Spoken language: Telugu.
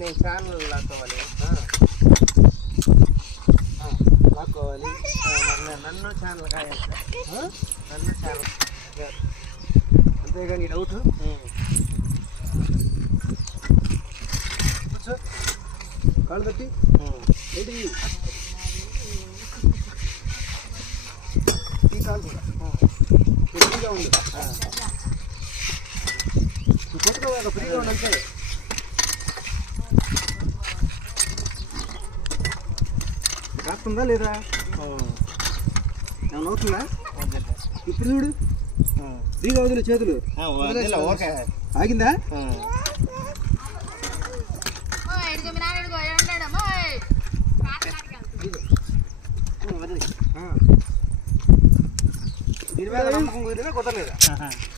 నేను ఛానల్ లాక్కోవాలి లాక్కోవాలి నన్ను ఛానల్ కాయాలి నన్ను ఛానల్ అంతేగాని డౌట్ కూర్చో కాళ్ళు తట్టి ఏంటి ఈ కాలు కూడా ఫ్రీగా ఉంది కొట్టుకోవాలి ఫ్రీగా ఉంది అంతే కాస్తుందా లేదా ఏమన్నా అవుతుందా ఇప్పుడు చూడు ఫ్రీగా వదిలే చేతులు ఆగిందా దీని మీద నమ్మకం కుదిరినా కుదరలేదా